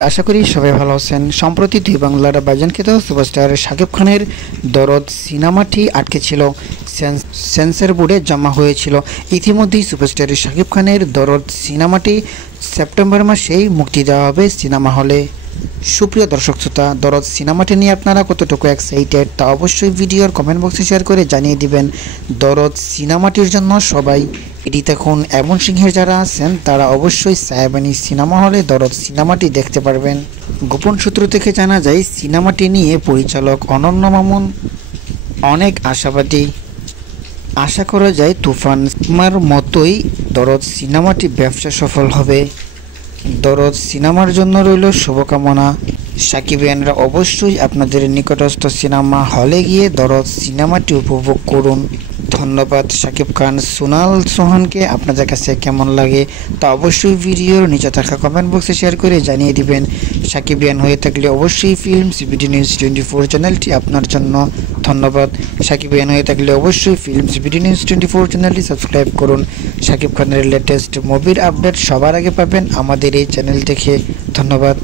আশা করি সবাই ভালো আছেন। সম্প্রতি দুই বাংলার ভাইজানখ্যাত সুপারস্টার শাকিব খানের দরদ সিনেমাটি আটকে ছিল, সেন্সর বোর্ডে জমা হয়েছিল। ইতিমধ্যেই সুপারস্টার শাকিব খানের দরদ সিনেমাটি সেপ্টেম্বর মাসেই মুক্তি দেওয়া হবে সিনেমা হলে। সুপ্রিয় দর্শক শ্রোতা, দরদ সিনেমাটি নিয়ে আপনারা কতটুকু এক্সাইটেড তা অবশ্যই ভিডিওর কমেন্ট বক্সে শেয়ার করে জানিয়ে দিবেন। দরদ সিনেমাটির জন্য সবাই এটি দেখুন। এমন সিংহের যারা আছেন তারা অবশ্যই সায়াবানি সিনেমা হলে দরদ সিনেমাটি দেখতে পারবেন। গোপন সূত্র থেকে জানা যায় সিনেমাটি নিয়ে পরিচালক অনন্য মামুন অনেক আশাবাদী। আশা করা যায় তুফান সিনেমার মতোই দরদ সিনেমাটি ব্যবসা সফল হবে। দরদ সিনেমার জন্য রইল শুভকামনা। সাকিবিয়ানরা অবশ্যই আপনাদের নিকটস্থ সিনেমা হলে গিয়ে দরদ সিনেমাটি উপভোগ করুন। ধন্যবাদ সাকিব খান, সোনাল সোহানকে। আপনাদের কাছে কেমন লাগে তা অবশ্যই ভিডিওর নিচে থাকা কমেন্ট বক্সে শেয়ার করে জানিয়ে দিবেন। সাকিবিয়ান হয়ে থাকলে অবশ্যই ফিল্ম সিবিডি নিউজ 24 চ্যানেলটি আপনার জন্য। ধন্যবাদ। সাকিবিয়ান হয়ে থাকলে অবশ্যই ফিল্ম সিবিডি নিউজ 24 চ্যানেলটি সাবস্ক্রাইব করুন। সাকিব খানের লেটেস্ট মুভির আপডেট সবার আগে পাবেন আমাদের এই চ্যানেল থেকে। ধন্যবাদ।